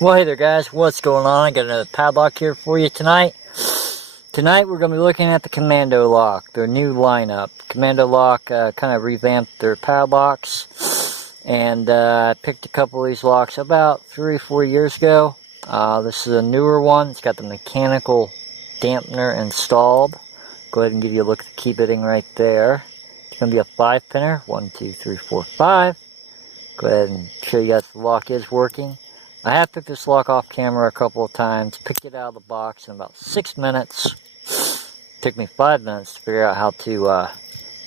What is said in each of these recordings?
Well, hey there guys, what's going on? I got another padlock here for you tonight. Tonight we're going to be looking at the Commando Lock, their new lineup. Commando Lock kind of revamped their padlocks, and I picked a couple of these locks about 3 or 4 years ago. This is a newer one. It's got the mechanical dampener installed. Go ahead and give you a look at the key bitting right there. It's going to be a 5-pinner, 1, 2, 3, 4, 5. Go ahead and show you guys the lock is working. I have picked this lock off camera a couple of times, picked it out of the box in about 6 minutes. Took me 5 minutes to figure out how to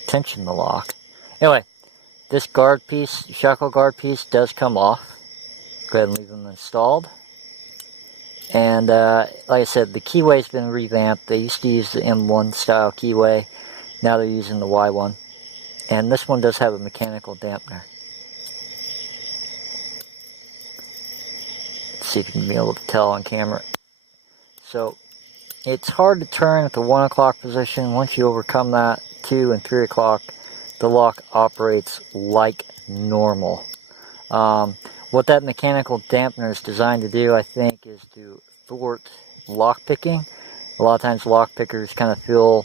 tension the lock. Anyway, this guard piece, shackle guard piece, does come off. Go ahead and leave them installed. And like I said, the keyway's been revamped. They used to use the M1 style keyway. Now they're using the Y1. And this one does have a mechanical dampener. See if you can be able to tell on camera. So it's hard to turn at the 1 o'clock position. Once you overcome that, 2 and 3 o'clock, the lock operates like normal. What that mechanical dampener is designed to do, I think, is to thwart lock picking. A lot of times lock pickers kind of feel,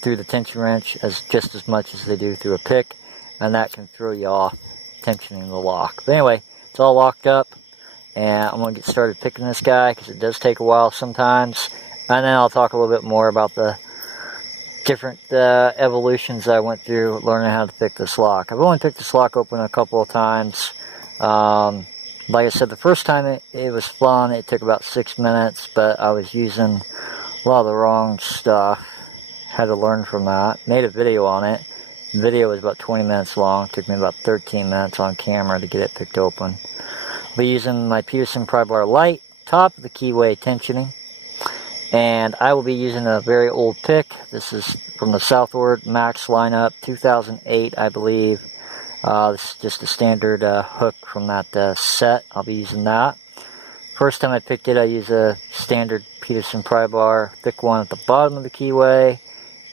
through the tension wrench just as much as they do through a pick, and that can throw you off tensioning the lock. But anyway, it's all locked up. And I'm going to get started picking this guy because it does take a while sometimes. And then I'll talk a little bit more about the different evolutions I went through learning how to pick this lock. I've only picked this lock open a couple of times. Like I said, the first time it was fun. It took about 6 minutes, but I was using a lot of the wrong stuff. Had to learn from that. Made a video on it. The video was about 20 minutes long. It took me about 13 minutes on camera to get it picked open. I'll be using my Peterson Pry Bar Lite, top of the keyway tensioning, and I will be using a very old pick. This is from the SouthordMAX lineup, 2008, I believe. This is just a standard hook from that set. I'll be using that. First time I picked it, I used a standard Peterson Pry Bar, thick one at the bottom of the keyway,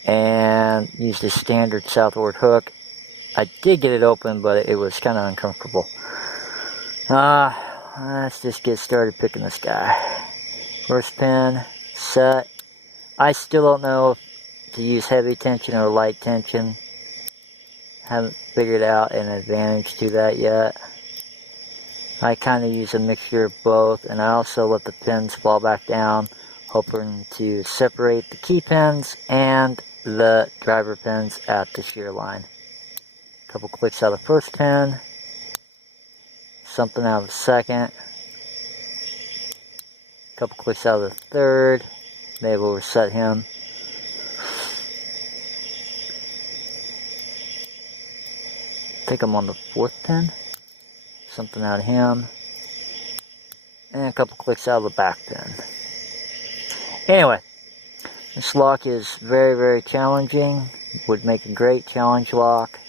and used a standard Southord hook. I did get it open, but it was kind of uncomfortable. Let's just get started picking this guy. First pin, set. I still don't know if to use heavy tension or light tension. Haven't figured out an advantage to that yet. I kind of use a mixture of both, and I also let the pins fall back down, hoping to separate the key pins and the driver pins at the shear line. A couple clicks out of the first pin. Something out of the second, a couple clicks out of the third, may have overset him. I think I'm on the fourth pin, something out of him, and a couple clicks out of the back pin. Anyway, this lock is very, very challenging, would make a great challenge lock.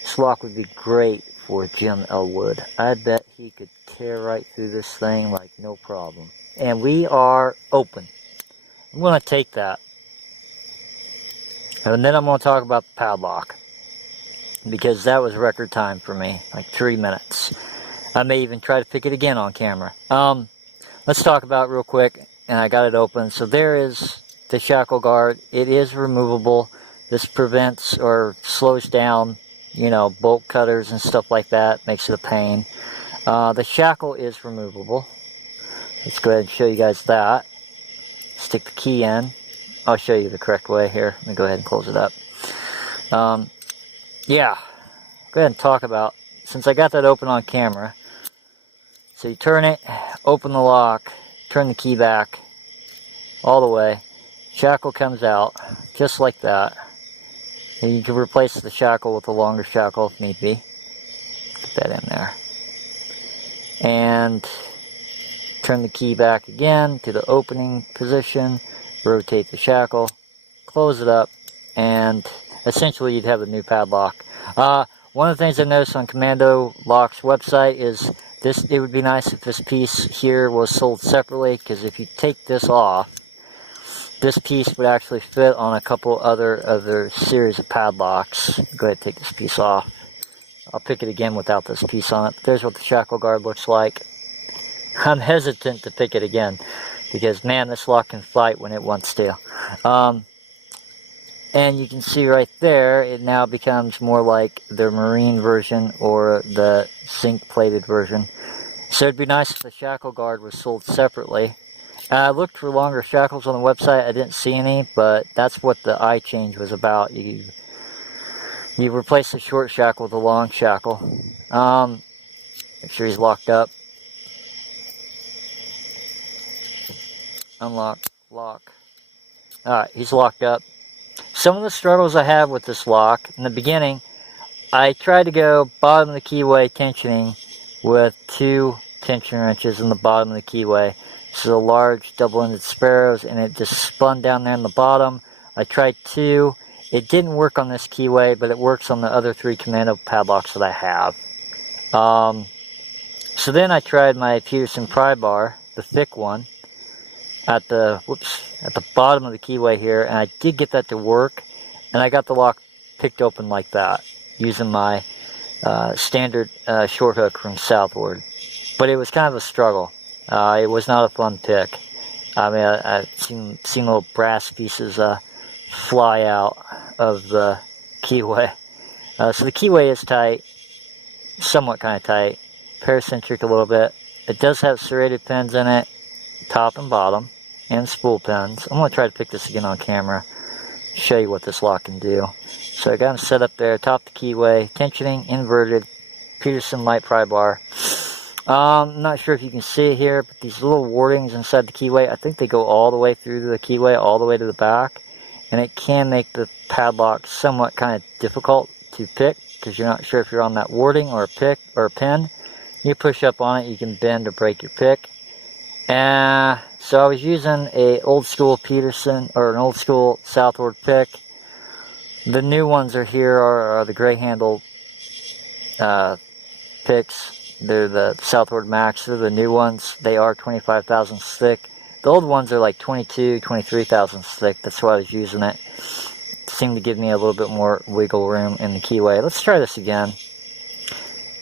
This lock would be great for Jim Elwood. I bet he could tear right through this thing like no problem. And we are open. I'm going to take that. And then I'm going to talk about the padlock. Because that was record time for me. Like 3 minutes. I may even try to pick it again on camera. Let's talk about it real quick. And I got it open. So there is the shackle guard. It is removable. This prevents or slows down bolt cutters and stuff like that. Makes it a pain. The shackle is removable. Let's go ahead and show you guys that. Stick the key in. I'll show you the correct way here. Let me go ahead and close it up. Yeah. Go ahead and talk about, since I got that open on camera. So you turn it, open the lock, turn the key back all the way. Shackle comes out just like that. And you can replace the shackle with a longer shackle if need be. Put that in there. And turn the key back again to the opening position. Rotate the shackle. Close it up. And essentially you'd have a new padlock. One of the things I noticed on Commando Lock's website is it would be nice if this piece here was sold separately. Because if you take this off, this piece would actually fit on a couple other series of padlocks. Go ahead and take this piece off. I'll pick it again without this piece on it. But there's what the shackle guard looks like. I'm hesitant to pick it again because, man, this lock can fight when it wants to. And you can see right there, it now becomes more like the marine version or the zinc-plated version. So it'd be nice if the shackle guard was sold separately. I looked for longer shackles on the website. I didn't see any, but that's what the eye change was about. You replace the short shackle with the long shackle. Make sure he's locked up. Unlock, lock. Alright, he's locked up. Some of the struggles I have with this lock, in the beginning, I tried to go bottom of the keyway tensioning with 2 tension wrenches in the bottom of the keyway. This is a large double-ended Sparrows, and it just spun down there in the bottom. I tried 2. It didn't work on this keyway, but it works on the other 3 Commando padlocks that I have. So then I tried my Peterson Pry Bar, the thick one, at the bottom of the keyway here, and I did get that to work, and I got the lock picked open like that, using my standard short hook from Southord. But it was kind of a struggle. It was not a fun pick. I mean, I've seen little brass pieces fly out of the keyway. So the keyway is tight, somewhat kind of tight, paracentric a little bit. It does have serrated pins in it, top and bottom, and spool pins. I'm going to try to pick this again on camera, show you what this lock can do. So I got them set up there, top the keyway, tensioning, inverted, Peterson light pry bar. I'm not sure if you can see it here, but these little wardings inside the keyway, I think they go all the way through the keyway, all the way to the back, and it can make the padlock somewhat kind of difficult to pick, because you're not sure if you're on that warding or a pick or a pin. You push up on it, you can bend or break your pick. So I was using a old school Peterson, or an old school Southord pick. The new ones are the gray handle picks. They're the SouthordMAX. They're the new ones. They are 25 thousandths thick. The old ones are like 22, 23 thousandths thick. That's why I was using it. It seemed to give me a little bit more wiggle room in the keyway. Let's try this again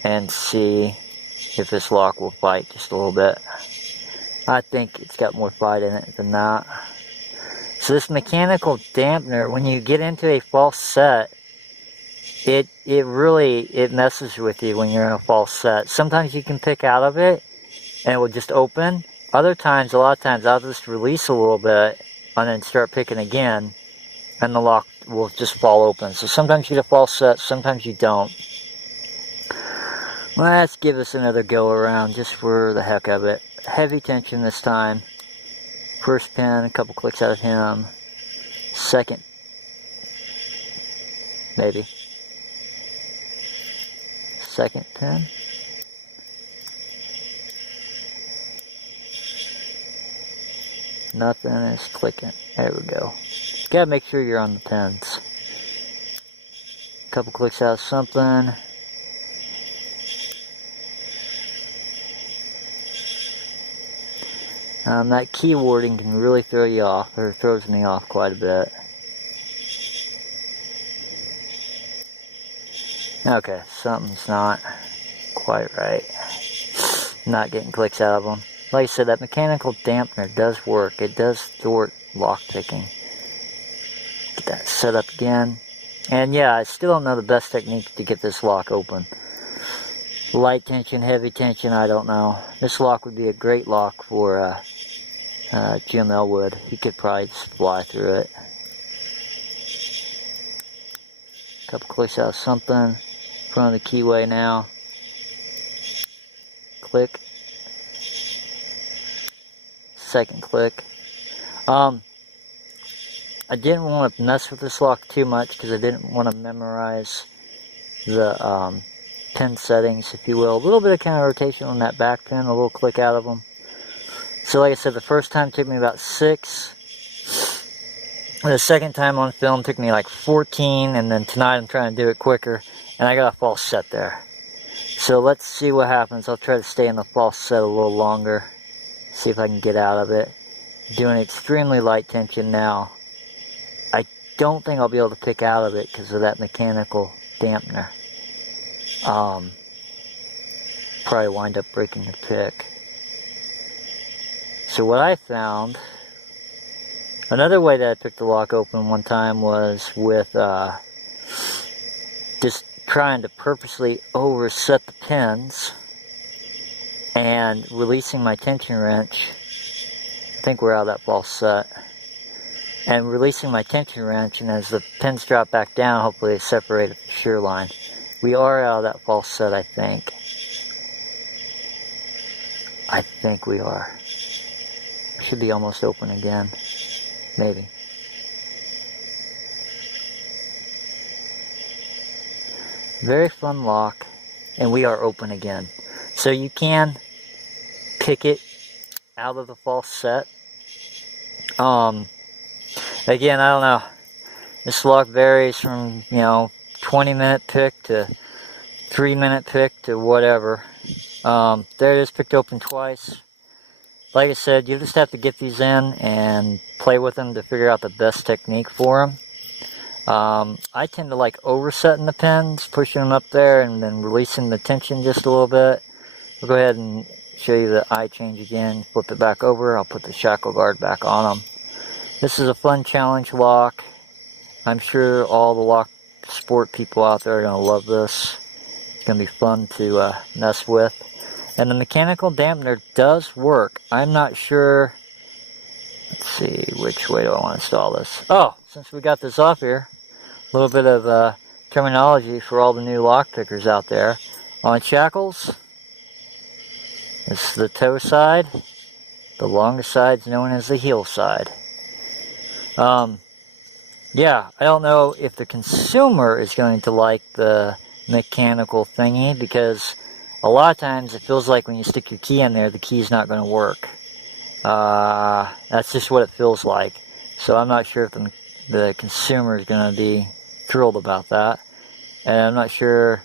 and see if this lock will fight just a little bit. I think it's got more fight in it than that. So this mechanical dampener, when you get into a false set, it really messes with you when you're in a false set. Sometimes you can pick out of it and it will just open. Other times, a lot of times, I'll just release a little bit and then start picking again, and the lock will just fall open. So sometimes you get a false set, sometimes you don't. Let's give this another go around just for the heck of it. Heavy tension this time. First pin, a couple clicks out of him. Second, maybe. Second pin. Nothing is clicking. There we go. Gotta make sure you're on the pins. A couple clicks out of something. That key warding can really throw you off, or throws me off quite a bit. Okay, something's not quite right. Not getting clicks out of them. Like I said, that mechanical dampener does work. It does thwart lock picking. Get that set up again. And yeah, I still don't know the best technique to get this lock open. Light tension, heavy tension, I don't know. This lock would be a great lock for Jim Elwood. He could probably just fly through it. Couple clicks out of something. Front of the keyway now. Click. Second click. I didn't want to mess with this lock too much because I didn't want to memorize the pin settings, if you will. A little bit of counter rotation on that back pin, a little click out of them. So like I said, the first time took me about 6. The second time on film took me like 14, and then tonight I'm trying to do it quicker, and I got a false set there. So let's see what happens. I'll try to stay in the false set a little longer, see if I can get out of it. Doing extremely light tension now. I don't think I'll be able to pick out of it because of that mechanical dampener. Probably wind up breaking the pick. So what I found, another way that I picked the lock open one time was with just trying to purposely overset the pins and releasing my tension wrench. I think we're out of that false set. And releasing my tension wrench, and as the pins drop back down, hopefully they separate at the shear line. We are out of that false set, I think. I think we are. Should be almost open again. Maybe. Very fun lock, and we are open again. So you can pick it out of the false set. Again, I don't know. This lock varies from, 20-minute pick to 3-minute pick to whatever. There it is, picked open twice. Like I said, you just have to get these in and play with them to figure out the best technique for them. I tend to like oversetting the pins, pushing them up there, and then releasing the tension just a little bit. We'll go ahead and show you the eye change again. Flip it back over. I'll put the shackle guard back on them. This is a fun challenge lock. I'm sure all the Locksport people out there are going to love this. It's going to be fun to mess with. And the mechanical dampener does work. I'm not sure. Let's see, which way do I want to install this? Oh, since we got this off here, a little bit of terminology for all the new lock pickers out there. On shackles, it's the toe side. The longest side is known as the heel side. Yeah, I don't know if the consumer is going to like the mechanical thingy, because a lot of times it feels like when you stick your key in there, the key's not going to work. That's just what it feels like. So I'm not sure if the consumer is going to be thrilled about that. And I'm not sure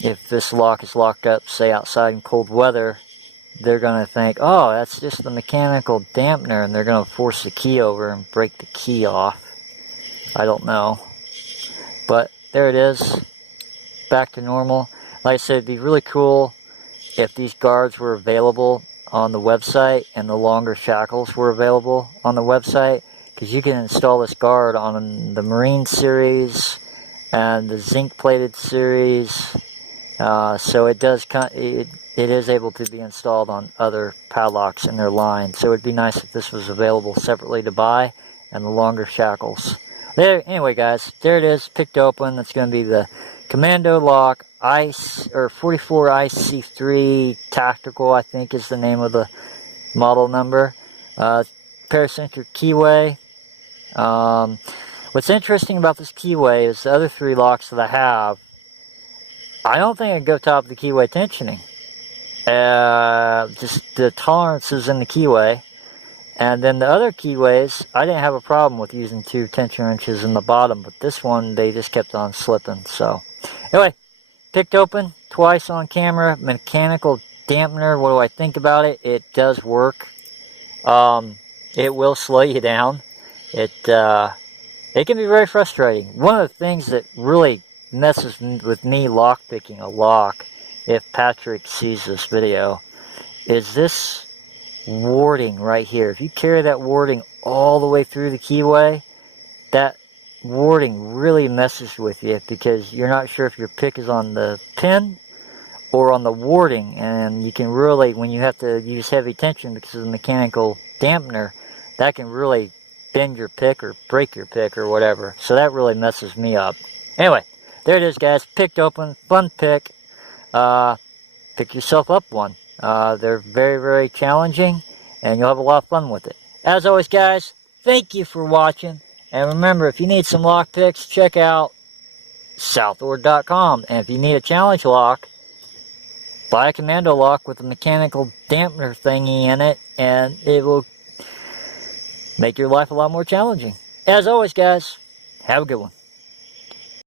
if this lock is locked up, say outside in cold weather, they're going to think, oh, that's just the mechanical dampener, and they're going to force the key over and break the key off. I don't know. But there it is. Back to normal. Like I said, it'd be really cool if these guards were available on the website and the longer shackles were available on the website, because you can install this guard on the Marine series and the zinc plated series. So it is able to be installed on other padlocks in their line. So it'd be nice if this was available separately to buy, and the longer shackles. Anyway, guys, there it is, picked open. That's going to be the Commando Lock 44 IC3 Tactical, I think is the name of the model number. Paracentric keyway. What's interesting about this keyway is the other three locks that I have, I don't think I'd go top of the keyway tensioning. Just the tolerances in the keyway. And then the other keyways, I didn't have a problem with using 2 tension wrenches in the bottom, but this one, they just kept on slipping. So, anyway, picked open twice on camera, mechanical dampener. What do I think about it? It does work. It will slow you down. It can be very frustrating. One of the things that really messes with me lock picking a lock, if Patrick sees this video, is this warding right here. If you carry that warding all the way through the keyway, that warding really messes with you, because you're not sure if your pick is on the pin or on the warding, and you can really, when you have to use heavy tension because of the mechanical dampener, that can really bend your pick or break your pick or whatever. So that really messes me up. Anyway, there it is, guys. Picked open, fun pick. Pick yourself up one. They're very, very challenging, and you'll have a lot of fun with it. As always, guys, thank you for watching. And remember, if you need some lock picks, check out Southord.com. And if you need a challenge lock, buy a Commando Lock with a mechanical dampener thingy in it, and it will make your life a lot more challenging. As always, guys, have a good one.